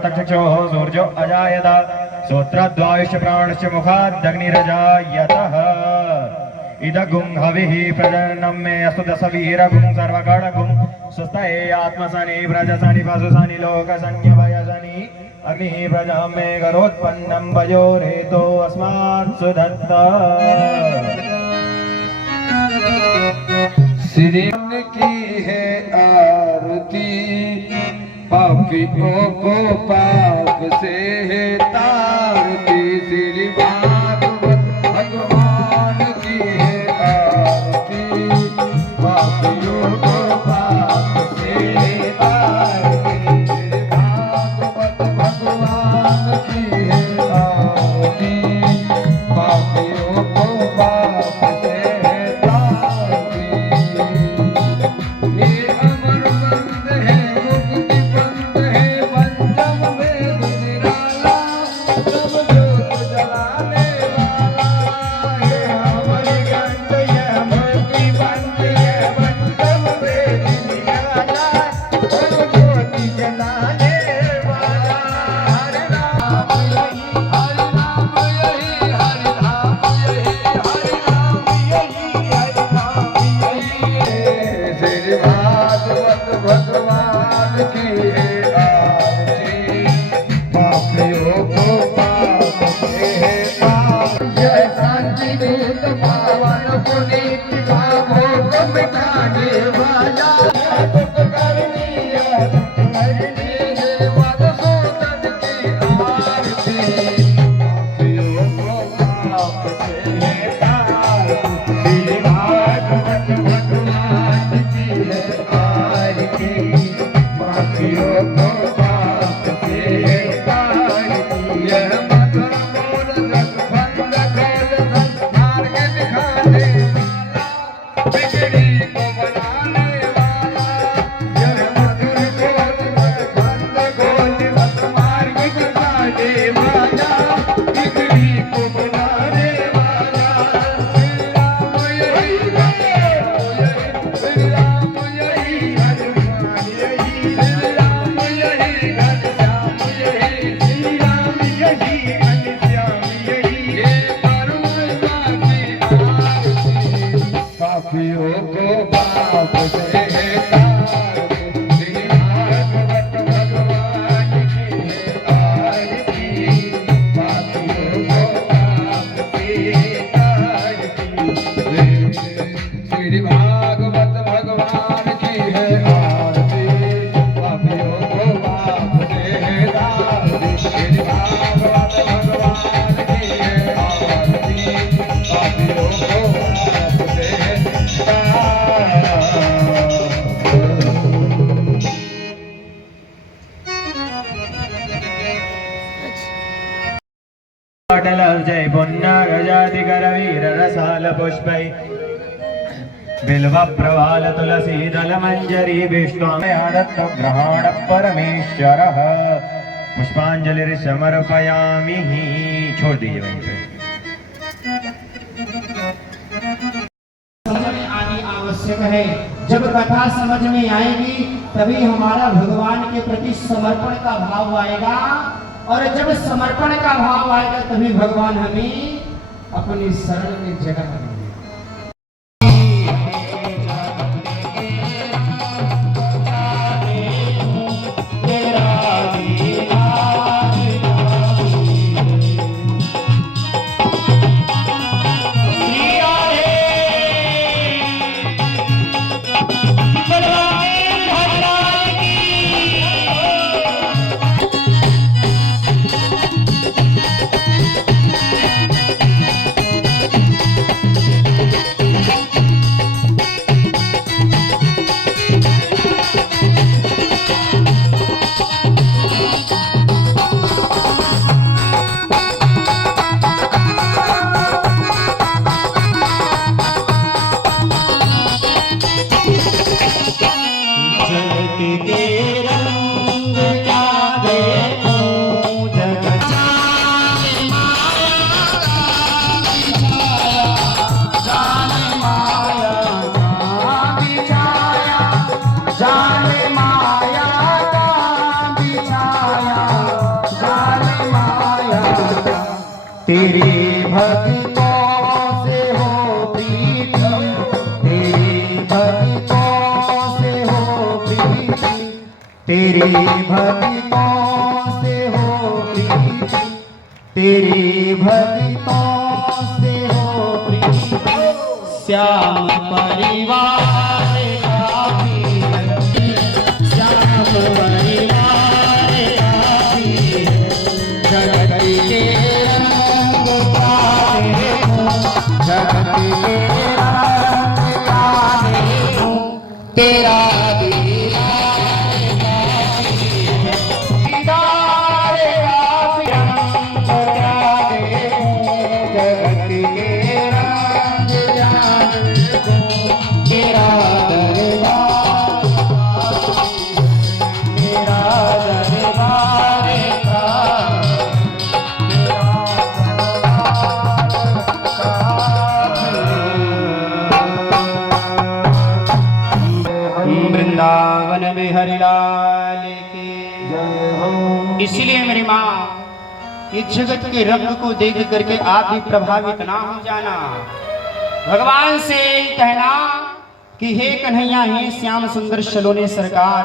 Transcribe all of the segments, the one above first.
तक्षक्षोः सूर्यो अजायत श्रोत्रद्वायुश्च प्राणश्च मुखादग्निरजायतः इदगुं हविः प्रजननं मे अस्तु दशवीरगुं सर्वगणगुं स्वस्तये आत्मसनि व्रजसनि पशुसनि लोकसन्यभयसनि अग्निः प्रजां मे करोत्पन्नं वयोरेतो अस्मात् सुदत्त। श्री की है आरती पापियों को पाप से है तारती। श्री भागवत भगवान की है आरती पापियों को पाप से है तारती। श्री भागवत भगवान की है आरती पापियों को पाप से है तारती। ये अमर बंद है मुक्ति बंद है पंचम वेद निराला सब जोत जलाने वाला। ये अमर गंध ये मुक्ति बंद है पंचम वेद निराला सब जोत जलाने वाला। हरे राम यही हरे राम यही हरे राम यही हरे राम यही हरे राम यही। श्री भागवत भगवान की है आरती पापियों को पाप से है पाप। जय शांति दूत पावन पुनीत भावों को मिटाने वाला। दुख करनी है मधुसूदन की आरती पापियों को पाप से है तारती। श्री भागवत भगवान की है आरती पापियों को पाप से है तारती। यह मधुर मोर रसभंग खोल संस्मार्ग दिखाने वाला बिगड़ी को बनाने वाला। यह मधुर मोर रसभंग खोल संस्मार्ग दिखाने वाला बिगड़ी को बनाने वाला। श्री राम यही हनुमान यही श्री राम यही घनश्याम यही श्री राम यही घनश्याम यही। ये परमात्मा की आरती पापियों को पाप से है तारती। श्री भागवत भगवान की है आरती पापियों को पाप से है तारती। श्री भागवत भगवान की है आरती पापियों को पाप से है तारती। श्री भागवत भगवान की है आरती पापियों को पाप से है अटल जय पुण्यगजाधिकर वीर रसाल पुष्पै बिल्व प्रवाल तुलसी दल मंजरी विष्णु दत्त ग्रहण परमेश्वरः पुष्पांजलि समर्पयामि। छोड़ दीजिए वहीं पे। समझ में आनी आवश्यक है। जब कथा समझ में आएगी तभी हमारा भगवान के प्रति समर्पण का भाव आएगा, और जब समर्पण का भाव आएगा तभी भगवान हमें अपनी शरण में जगह देंगे। तेरे भक्तों से हो प्रीति, तेरे भक्तों से हो प्रीति, तेरे भक्तों से हो प्रीति, तेरे भक्तों से हो प्रीति। श्याम परिवार का भी, श्याम परिवार का भी, जगत के रंग प्यारे हो, जगत के रंग प्यारे हो, तेरा दीदार का भी रंग प्यारे हो, जगत के रंग प्यारे हो, तेरा दरबार, तेरा दरबार का, वृंदावन में हरिलाल की। इसलिए मेरी माँ, इस जगत के रंग को देख करके आप भी प्रभावित ना हो जाना। भगवान से कहना कि हे कन्हैया, हे श्याम सुंदर सलोने सरकार,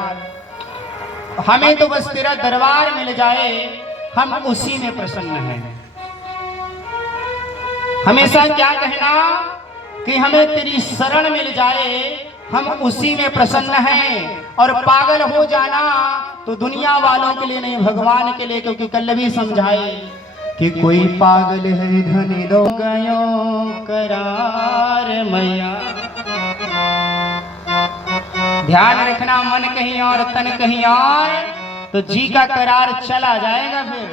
हमें तो बस तेरा दरबार मिल जाए, हम उसी में प्रसन्न हैं। हमेशा क्या कहना कि हमें तेरी शरण मिल जाए, हम उसी में प्रसन्न हैं। और पागल हो जाना तो दुनिया वालों के लिए नहीं, भगवान के लिए, क्योंकि कल भी समझाए कि कोई पागल है धनी दो गयो करार मैया। ध्यान रखना, मन कहीं और तन कहीं और, तो जी का करार चला जाएगा फिर।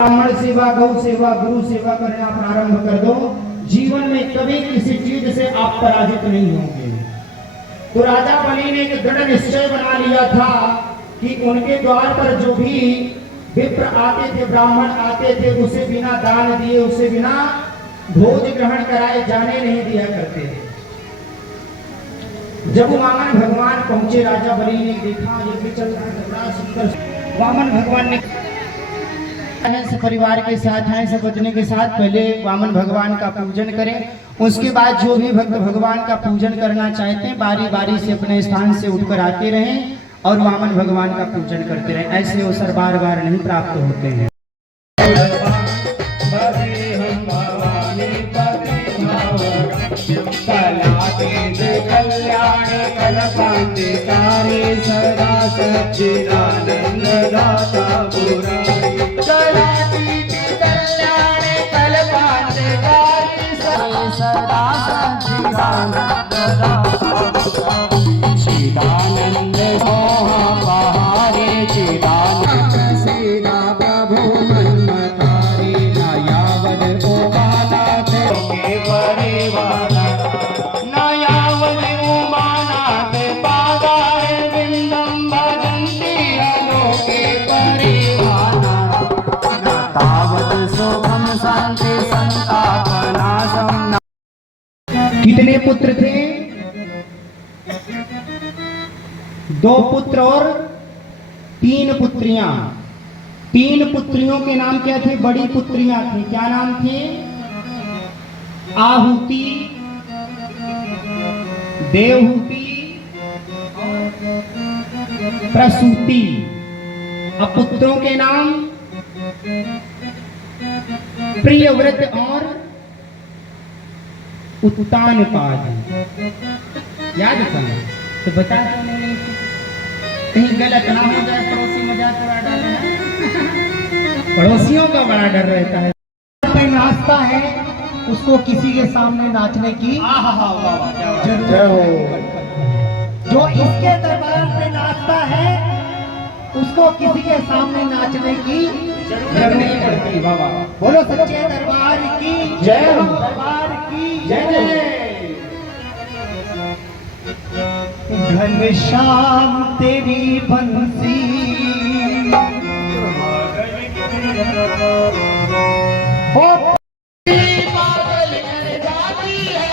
ब्राह्मण सेवा, गौ सेवा, गुरु सेवा करना प्रारंभ कर दो, जीवन में कभी किसी चीज से आप पराजित नहीं होंगे। तो राजा बलि ने एक दृढ़ निश्चय बना लिया था कि उनके द्वार पर जो भी विप्र आते थे, ब्राह्मण आते थे, उसे बिना दान दिए, उसे बिना भोज ग्रहण कराए जाने नहीं दिया करते थे। जब वामन भगवान पहुंचे, राजा बलि ने देखा ये भी चल रहा है बड़ा सुंदर। वामन भगवान ने परिवार के साथ आए, सब बचने के साथ पहले वामन भगवान का पूजन करें, उसके बाद जो भी भक्त भगवान का पूजन करना चाहते हैं बारी बारी से अपने स्थान से उठकर आते रहें और वामन भगवान का पूजन करते रहें। ऐसे अवसर बार बार नहीं प्राप्त होते हैं। कल्याण कलकांतिकारी सदा सच्चिदानंद दाता मुरारी, कल्याण कलकांतिकारी सदा सच्चिदानंद दाता चिदानंद मोह पहारे, चिदानंद सीता प्रभु मन्मथारी, नयावद उमानाथ के परिवार, कितने पुत्र थे? 2 पुत्र और 3 पुत्रियां। 3 पुत्रियों के नाम क्या थे? बड़ी पुत्रियां थी, क्या नाम थे? आहुति, देवहूति, प्रसूति। अब पुत्रों के नाम प्रियव्रत और उत्तानपाद। याद था तो बता दो, नहीं कहीं गलत ना हो जाए, पड़ोसी मजाक उड़ा डाले। पड़ोसियों का बड़ा डर रहता है। पे नाचता है उसको किसी के सामने नाचने की जय हो। जो इसके दरबार पे नाचता है उसको किसी के सामने नाचने की जरूरत नहीं पड़ती। बाबा बोलो सच्चे दरबार की जय हो। दरबार की जय। घनश्याम तेरी बंसी ओ पागल कर जाती है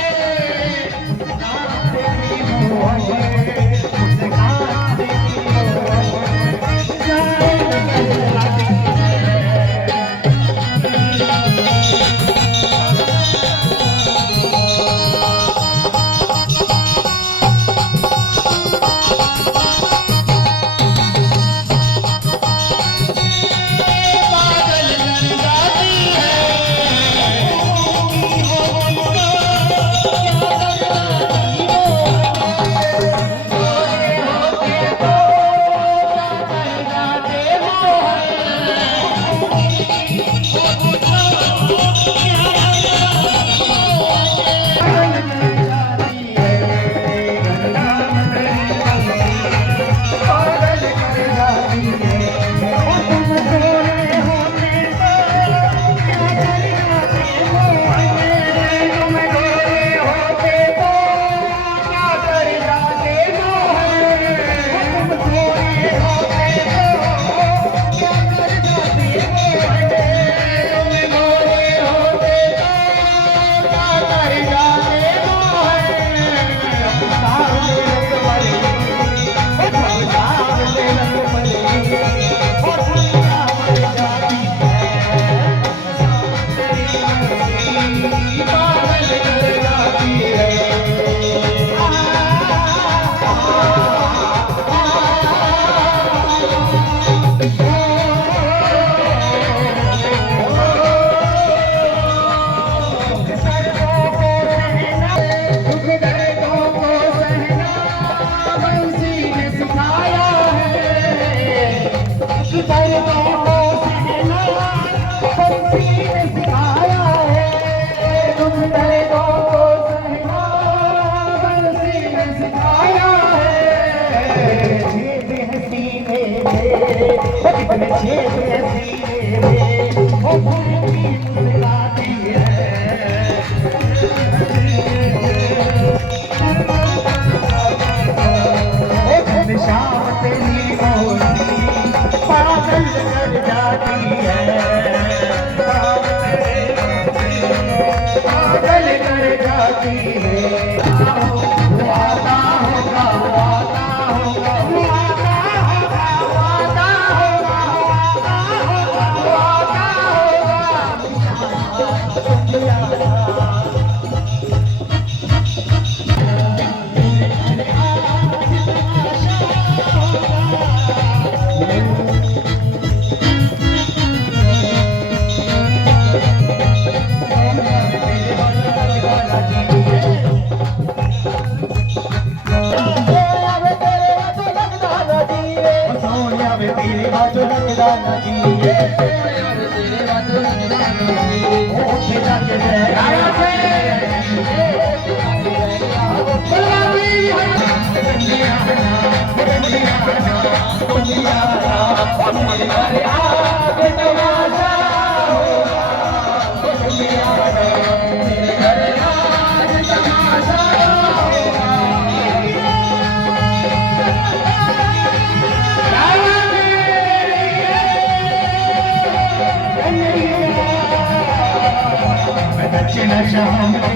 Sham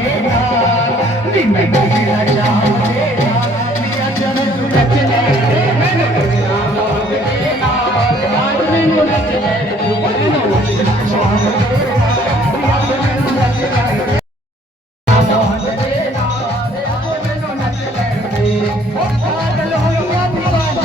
पागल हो या दीवानी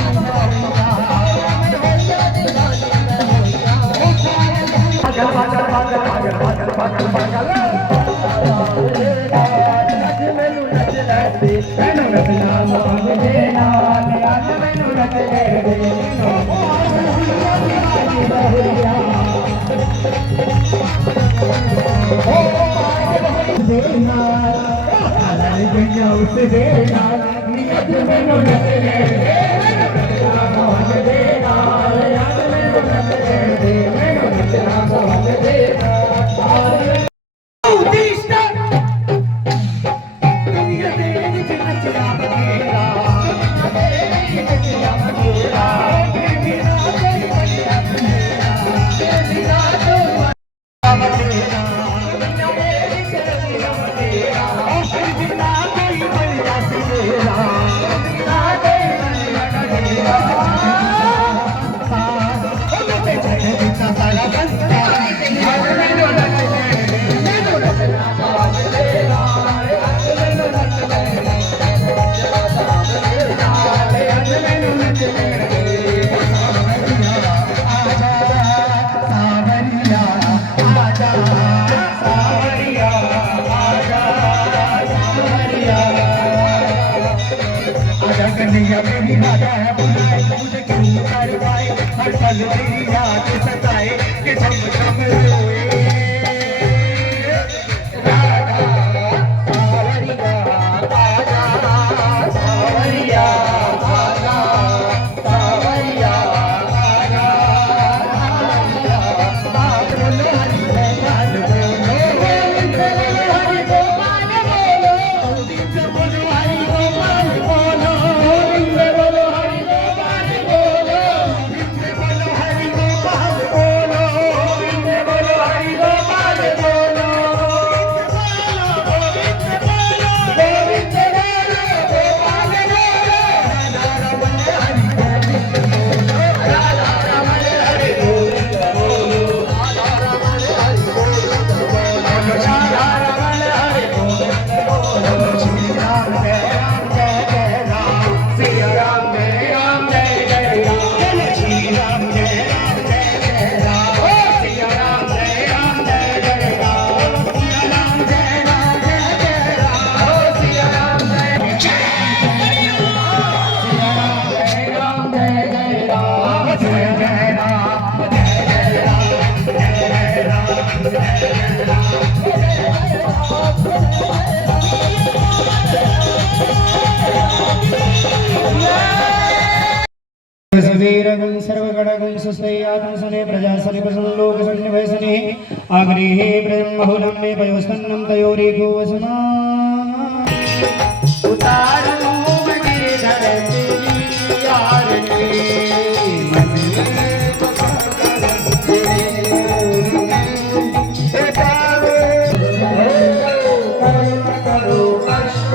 वीरगं सर्वगणगं सुस्वयातं सने प्रजा सने प्रसन्नलोक सन्नि भयसने आग्रेहे ब्रह्महुलं मे पयोस्तन्नं तयोरेको वसना उतारो गिरधर तेरी आरती मन में करो कष्ट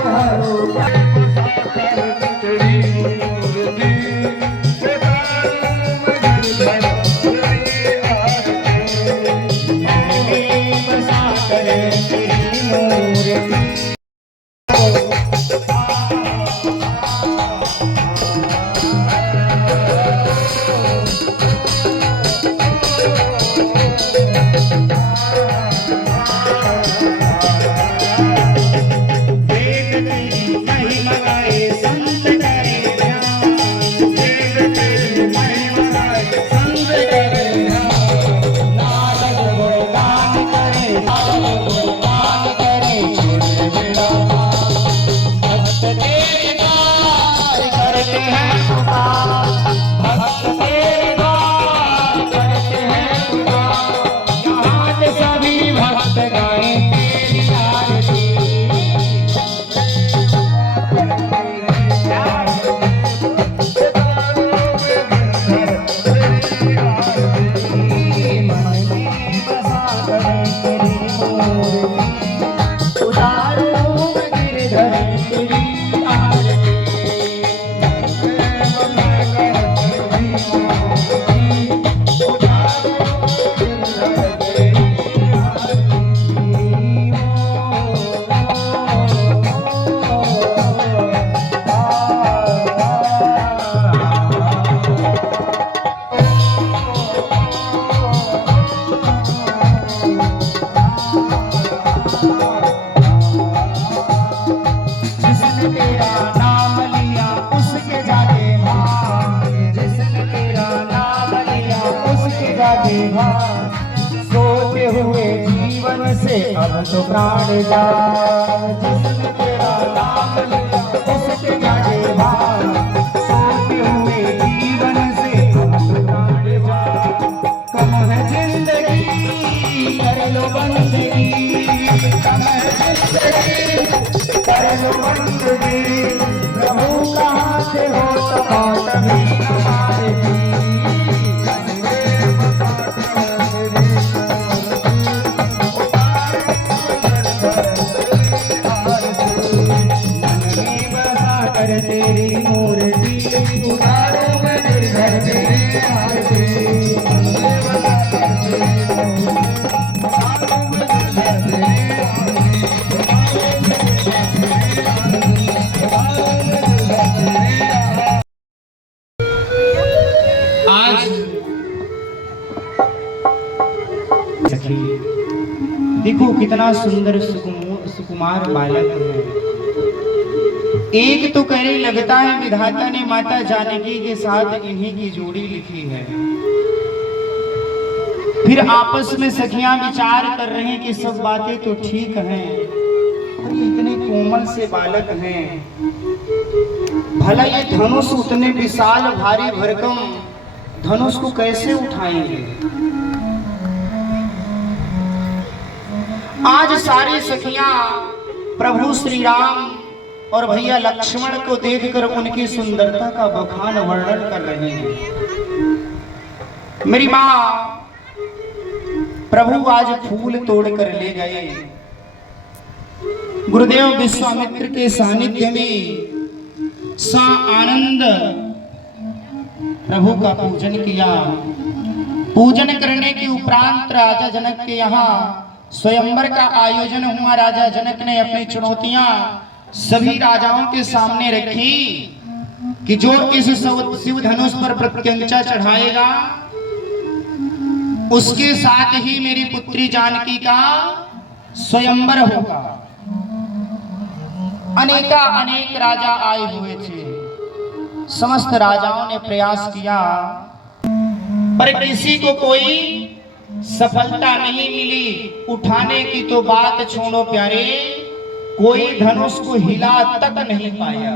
से अब तो प्राण जाए, जिसने तेरा नाम लिया उसके आगे भाग, सोते हुए जीवन से अब तो प्राण जाए। कम है जिंदगी कर लो बंदगी, कम है जिंदगी कर लो बंदगी, प्रभु कहाँ से हो तो कभी हमारे तेरी मूर्ति उतारो मैं निर्भर तेरी आरती, आज देखो कितना सुंदर सुकुमार बालक है। एक तो करे लगता है विधाता ने माता जानकी के साथ इन्हीं की जोड़ी लिखी है। फिर आपस में सखियां विचार कर रहे हैं कि सब बातें तो ठीक हैं, पर ये इतने कोमल से बालक हैं, भला ये धनुष उतने विशाल भारी भरकम धनुष को कैसे उठाएंगे। आज सारी सखियां प्रभु श्री राम और भैया लक्ष्मण को देखकर उनकी सुंदरता का बखान वर्णन कर रहे हैं। मेरी माँ प्रभु आज फूल तोड़कर ले गए, गुरुदेव विश्वामित्र के सानिध्य में सा आनंद प्रभु का पूजन किया। पूजन करने के उपरांत राजा जनक के यहाँ स्वयंवर का आयोजन हुआ। राजा जनक ने अपनी चुनौतियां सभी राजाओं के सामने रखी कि जो इस शिव धनुष पर प्रत्यंचा चढ़ाएगा उसके साथ ही मेरी पुत्री जानकी का स्वयंवर होगा। अनेक राजा आए हुए थे, समस्त राजाओं ने प्रयास किया पर किसी को कोई सफलता नहीं मिली। उठाने की तो बात छोड़ो प्यारे, कोई धनुष को हिला तक नहीं पाया।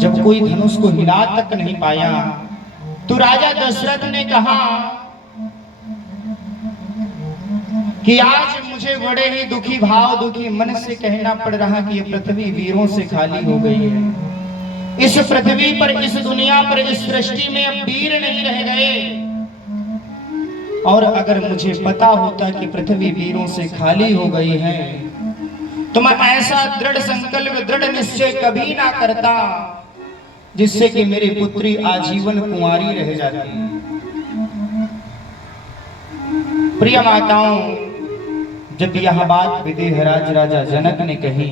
जब कोई धनुष को हिला तक नहीं पाया तो राजा दशरथ ने कहा कि आज मुझे बड़े ही दुखी भाव दुखी मन से कहना पड़ रहा कि ये पृथ्वी वीरों से खाली हो गई है। इस पृथ्वी पर, इस दुनिया पर, इस सृष्टि में अब वीर नहीं रह गए। और अगर मुझे पता होता कि पृथ्वी वीरों से खाली हो गई है तो मैं ऐसा दृढ़ संकल्प, दृढ़ निश्चय कभी ना करता जिससे कि मेरी पुत्री आजीवन कुंवारी रह जाती। प्रिय माताओं, जब यह बात विदेहराज राजा जनक ने कही,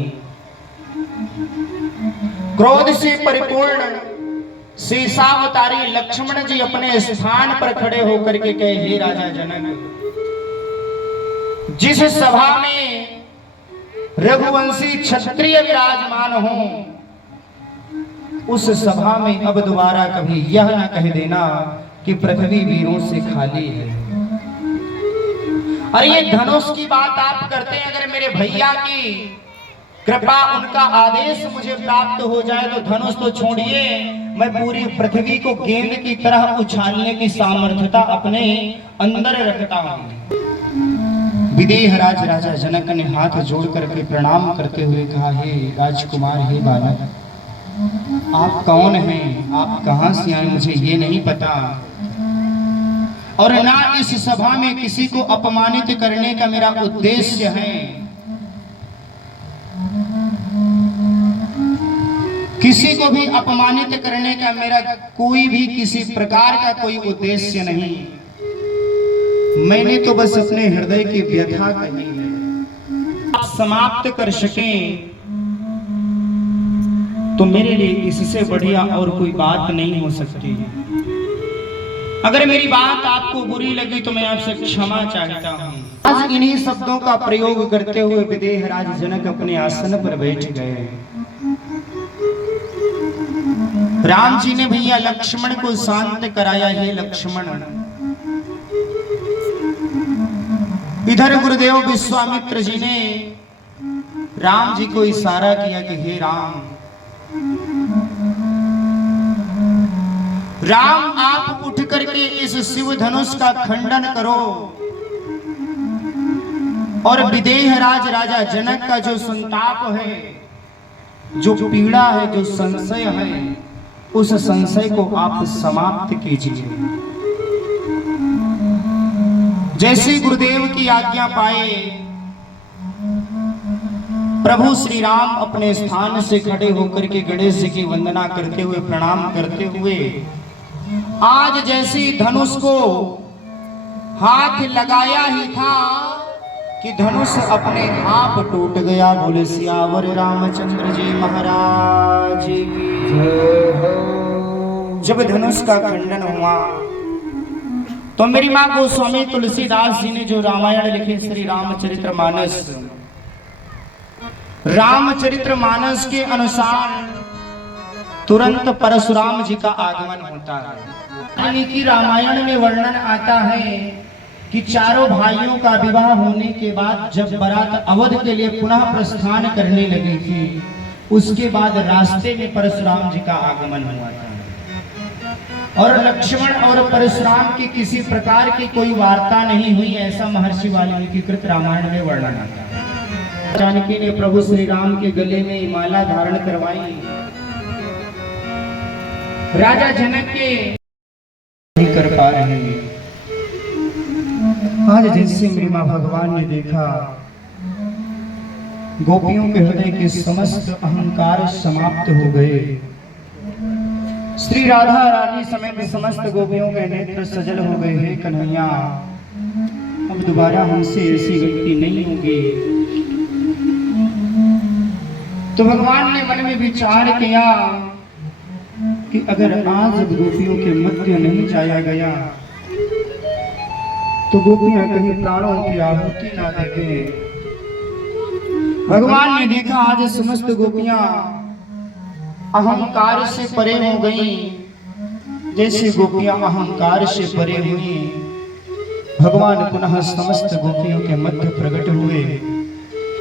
क्रोध से परिपूर्ण शेषावतारी लक्ष्मण जी अपने स्थान पर खड़े होकर के कहे, हे राजा जनक, जिस सभा में रघुवंशी क्षत्रिय विराजमान हो उस सभा में अब दोबारा कभी यह ना कह देना कि पृथ्वी वीरों से खाली है। अरे ये धनुष की बात आप करते हैं, अगर मेरे भैया की कृपा, उनका आदेश मुझे प्राप्त हो जाए तो धनुष तो छोड़िए, मैं पूरी पृथ्वी को गेंद की तरह उछालने की सामर्थ्यता अपने अंदर रखता हूं। विदेहराज राजा जनक ने हाथ जोड़ करके प्रणाम करते हुए कहा, हे राजकुमार, हे बालक, आप कौन हैं, आप कहां से आए, मुझे ये नहीं पता। और ना इस सभा में किसी को अपमानित करने का मेरा उद्देश्य है। किसी को भी अपमानित करने का मेरा कोई भी किसी प्रकार का कोई उद्देश्य नहीं। मैंने तो बस अपने हृदय की व्यथा कही है। आप समाप्त कर सकें तो मेरे लिए इससे बढ़िया और कोई बात नहीं हो सकती है। अगर मेरी बात आपको बुरी लगी तो मैं आपसे क्षमा चाहता हूँ। आज इन्हीं शब्दों का प्रयोग करते हुए विदेहराज जनक अपने आसन पर बैठ गए। राम जी ने भैया लक्ष्मण को शांत कराया, हे लक्ष्मण, इधर गुरुदेव विश्वामित्र जी ने राम जी को इशारा किया कि हे राम, राम आप उठ करके इस शिव धनुष का खंडन करो और विदेह राज राजा जनक का जो संताप है, जो पीड़ा है, जो संशय है, उस संशय को आप समाप्त कीजिए। जैसे गुरुदेव की आज्ञा पाए प्रभु श्री राम अपने स्थान से खड़े होकर के गणेश जी की वंदना करते हुए, प्रणाम करते हुए, आज जैसे धनुष को हाथ लगाया ही था कि धनुष अपने आप टूट गया। बोले सियावर रामचंद्र जी महाराज की जय हो। जब धनुष का खंडन हुआ तो मेरी मां गोस्वामी तुलसीदास जी ने जो रामायण लिखे, श्री रामचरितमानस के अनुसार तुरंत परशुराम जी का आगमन होता है। यानी कि रामायण में वर्णन आता है कि चारों भाइयों का विवाह होने के बाद जब बारात अवध के लिए पुनः प्रस्थान करने लगी थी, उसके बाद रास्ते में परशुराम जी का आगमन हुआ था और लक्ष्मण और परशुराम की किसी प्रकार की कोई वार्ता नहीं हुई, ऐसा महर्षि वाल्मीकि कृत रामायण में वर्णन आता है। जानकी ने प्रभु श्री राम के गले में माला धारण करवाई, राजा जनक के नहीं कर पा रहे हैं। आज जैसे मेरी मां भगवान ने देखा गोपियों के हृदय के समस्त अहंकार समाप्त हो गए, श्री राधा रानी समेत समस्त गोपियों के नेत्र सजल हो गए। हे कन्हैया, अब दोबारा हमसे ऐसी गलती नहीं होगी। तो भगवान ने मन में विचार किया कि अगर आज गोपियों के मध्य नहीं जाया गया तो गोपियां कहीं प्राणों की आहुति ना दें। भगवान ने देखा आज समस्त गोपियां अहंकार से परे हो गई। जैसे गोपियां अहंकार से परे हुई, भगवान पुनः समस्त गोपियों के मध्य प्रकट हुए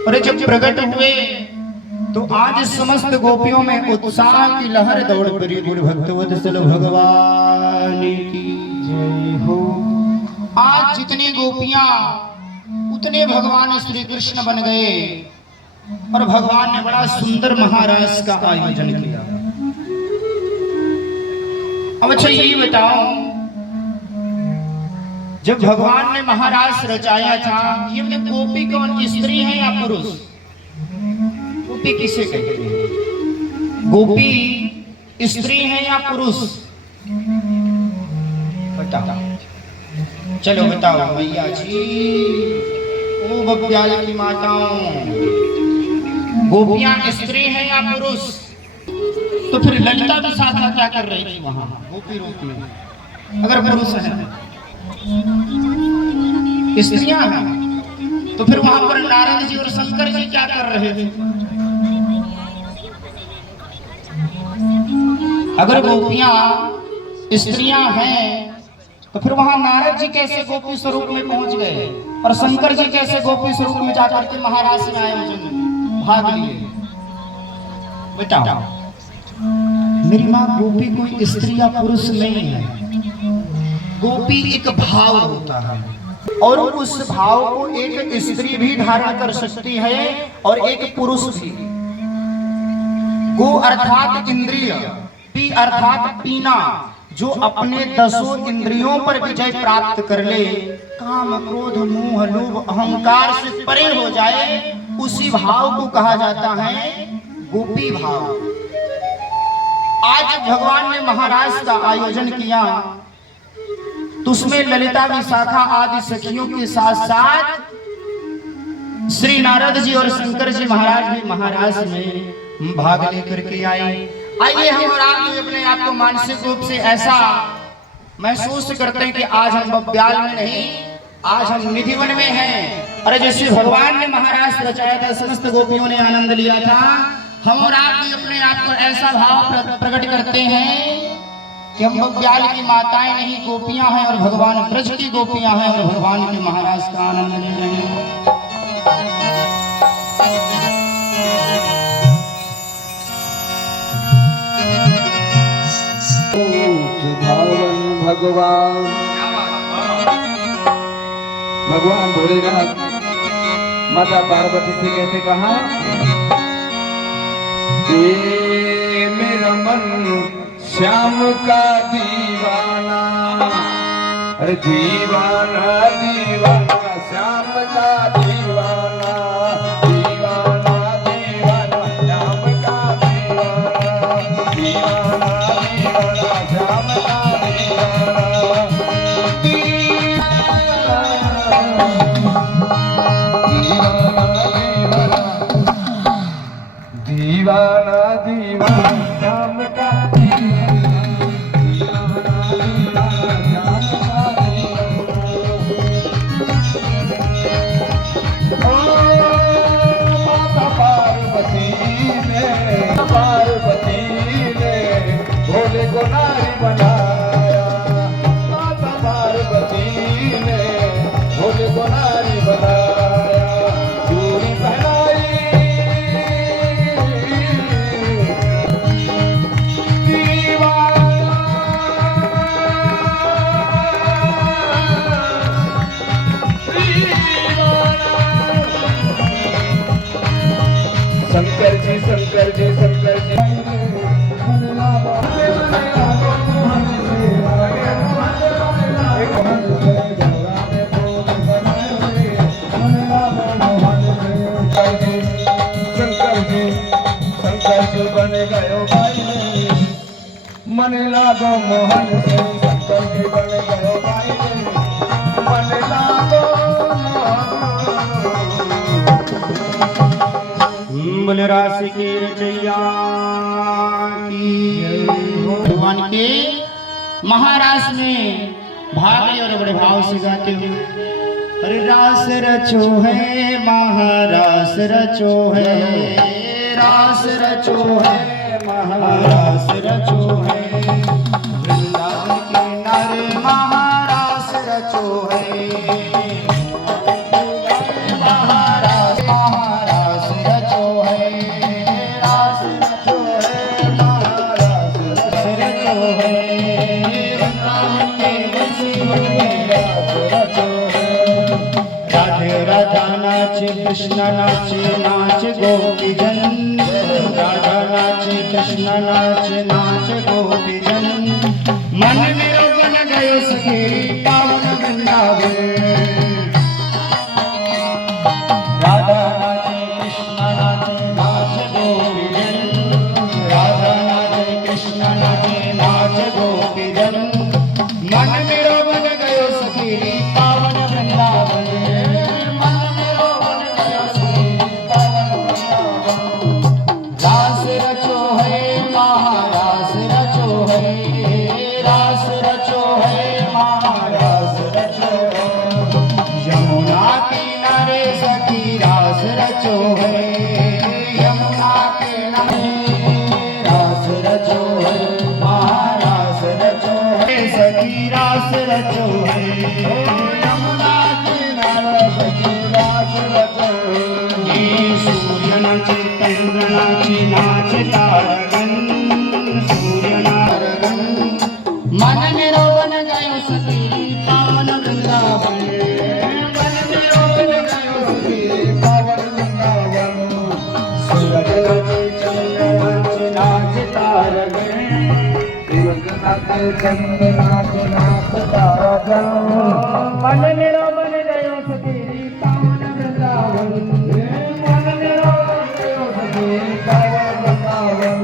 और जब प्रकट हुए तो आज समस्त गोपियों में उत्साह की लहर दौड़ पड़ी। गुरु भक्तवत्सल भगवान की जय हो। आज जितनी गोपियां उतने भगवान श्री कृष्ण बन गए और भगवान ने बड़ा सुंदर महारास का आयोजन किया। अब अच्छा ये बताओ, जब भगवान ने महारास रचाया था, ये गोपी कौन, स्त्री है या पुरुष? गोपी किसे कहते हैं? गोपी स्त्री है या पुरुष? बताओ, चलो बताओ भैया जी, ओ बब्याल की माताओं, गोपियां स्त्री है या पुरुष? तो फिर ललिता विशाखा क्या कर रही थी वहां गोपी रूप में? अगर पुरुष है, स्त्रियां हैं, तो फिर वहां पर नारद जी और शंकर जी क्या कर रहे थे? अगर गोपियां स्त्रियां हैं तो फिर वहां नारद जी कैसे गोपी स्वरूप में पहुंच गए और शंकर जी कैसे गोपी स्वरूप में जाकर के महाराज में आयोजन भाग लिए? बताओ। मेरी मां, गोपी कोई स्त्री या पुरुष नहीं है। गोपी एक भाव होता है और उस भाव को एक स्त्री भी धारण कर सकती है और एक पुरुष भी। गो अर्थात इंद्रिय, पी अर्थात पीना, जो अपने 10 इंद्रियों पर विजय प्राप्त कर ले, काम क्रोध मोह लोभ अहंकार से परे हो जाए, उसी भाव को कहा जाता है गोपी भाव। आज भगवान ने महाराज का आयोजन किया तो उसमें ललिता विशाखा आदि सखियों के साथ साथ श्री नारद जी और शंकर जी महाराज भी महाराज में भाग लेकर के आए। आइए हम और आप भी अपने आप को मानसिक रूप से ऐसा महसूस करते हैं कि आज हम बब्याल में नहीं, आज हम निधिवन में हैं। और जैसे भगवान ने महाराज रचाया था, समस्त गोपियों ने आनंद लिया था, हम और आप भी अपने आप को ऐसा भाव प्रकट करते हैं कि हम बग्याल की माताएं नहीं गोपियां हैं और भगवान ब्रज की गोपियां हैं और भगवान के महाराज का आनंद ले रहे हैं। भावन भगवान भोलेनाथ माता पार्वती से कहते कहा, ये मेरा मन श्याम का दीवाना, अरे दीवाना दीवाना श्याम का दीवाना, दीवाना दीवाना श्याम का दीवाना, दीवाना दीवाना श्याम का दीवाना, दीवाना दीवाना श्याम का पार्वती ने भोले को नारी बनाया, माता पार्वती ने भोले को नारी बनाया, चूड़ी पहनाई शंकर जी शंकर जी शंकर जी शंकर जी बन गयो भाई मन लागो मोहन से, शंकर जी बन गयो भाई मन लागो बोले राशि की रचैया की। भगवान के महाराज में भाग और बड़े भाव से गाते हुए, अरे रास रचो है महारास रचो है, रास रचो है महारास रचो है, वृंदावन के नारे महारास रचो है, महारास महारास रचो है, रास रचो है महारास रचो है, वृंदावन के बंसी रास रचो है, राधे राधा नाचे कृष्ण नाचे नाच गोपी जन, राधा नाचे कृष्ण नाचे नाच गोपी जन, मन मेरो बन गयो सखी पावन वृंदावन, राधा नाचे कृष्ण नाचे नाच गोपी जन, राधा नाचे कृष्ण नाचे नाच गोपी जन, मन मेरो बन गयो सखी पावन वृंदावन, मन मेरो बन गयो सखी पावन वृंदावन, रास रचो है महारास रचो है, रास रचो है महारास रचो है, यमुना किनारे सखी रास रचो है, यमुना किनारे रास रचो है महारास रचो है, सखी रास रचो है, यमुना किनारे सखी रास रचो है, सूर्य नाचे चंद्र नाचे नाचे तारगन, सूर्य नारगन, मन मेरो बन गयो सखी पावन वृंदावन, मन मेरो बन गयो सखी पावन वृंदावन, सूरज नाचे चंद्र नाचे नाचे तारगन, सूरज नाचे चंद्र नाचे नाचे तारगन, मन मेरो बन गयो सखी पावन वृंदावन, मन मेरो बन गयो सखी पावन वृंदावन,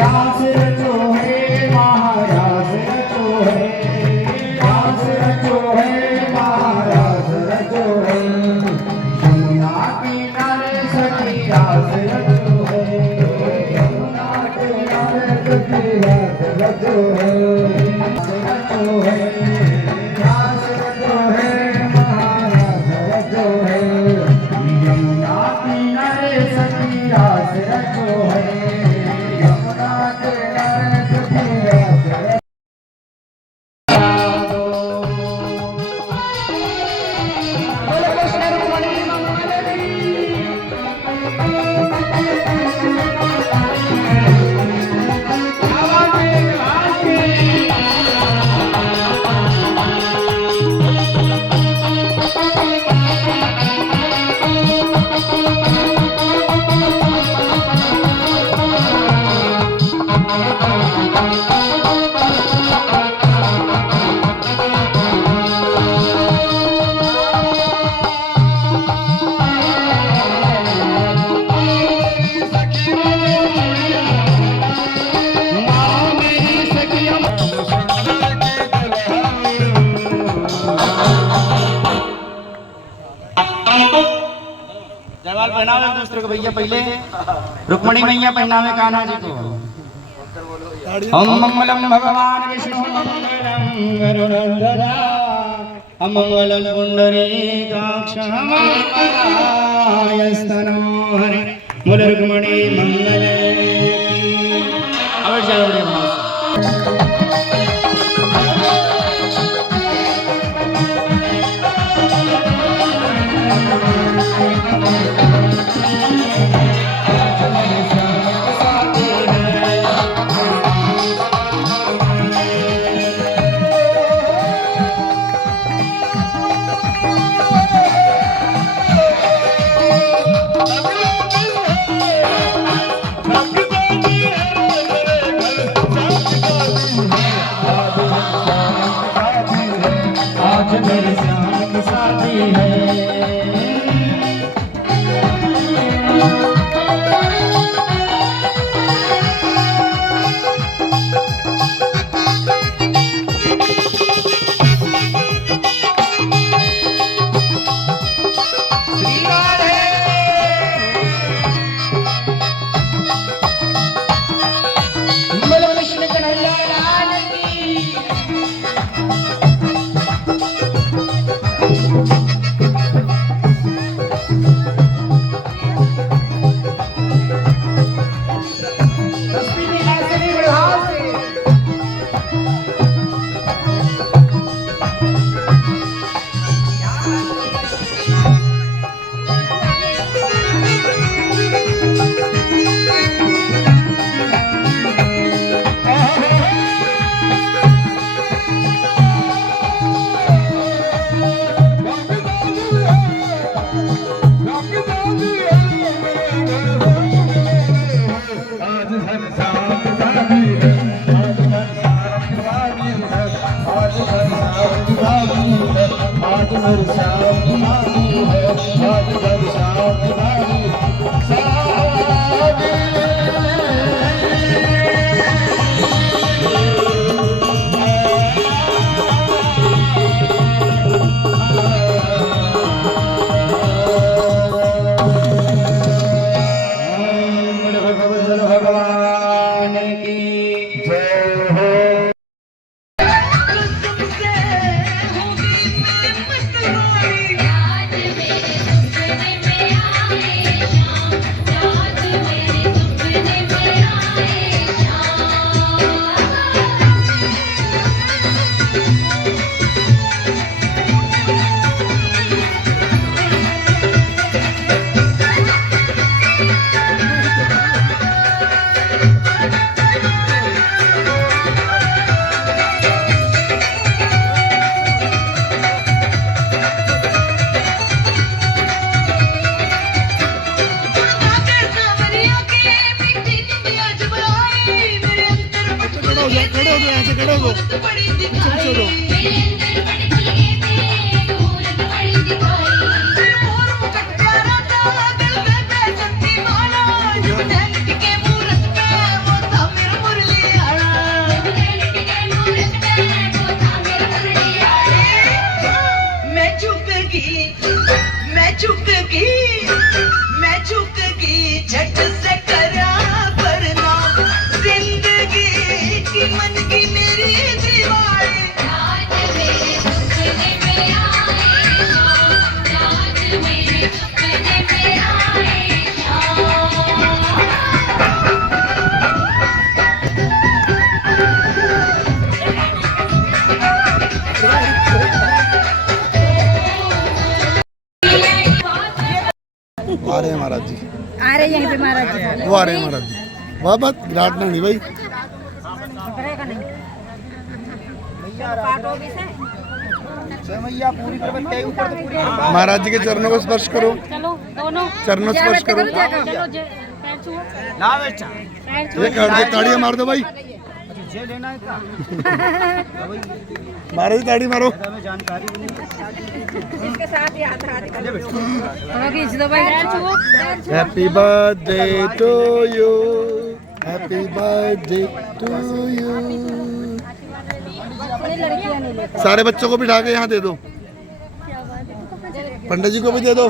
रास रचो है महारास रचो है, रास रचो है महारास रचो है, यमुना किनारे सखी रास रचो है, यमुना किनारे सखी रास रचो है, रास रचो है, रास रचो है महारास रचो है, यमुना किनारे सखी रास रचो है। वस्त्र को भैया पहले रुक्मणी मैया पहनावे कान्हा जी को। ओम मंगलम भगवान विष्णु मंगलम गरुड़ध्वज अमंगलम पुंडरीकाक्ष मंगलायस्तनो हरे बोल रुक्मणी मंगले। अब चलो आज मेरे श्याम की शादी है। भगवान की जय हो। आ रहे हैं महाराज जी, आ रहे हैं यहाँ पे महाराज जी, वो आ रहे हैं महाराज जी। वाह बात डांटना नहीं भाई। महाराज जी के चरणों को स्पर्श करो, चलो दोनों चरणों स्पर्श करो। ये ताड़ियां मार दो भाई, मारो जी ताड़ी मारो। इसके साथ ही हाथ खींच दो भाई। Happy birthday to you, happy birthday to you. सारे बच्चों को बिठा के यहाँ दे दो, पंडित जी को भी दे दो।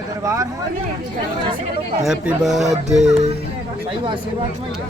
का दरबार है। Happy birthday. सही बात, सही बात।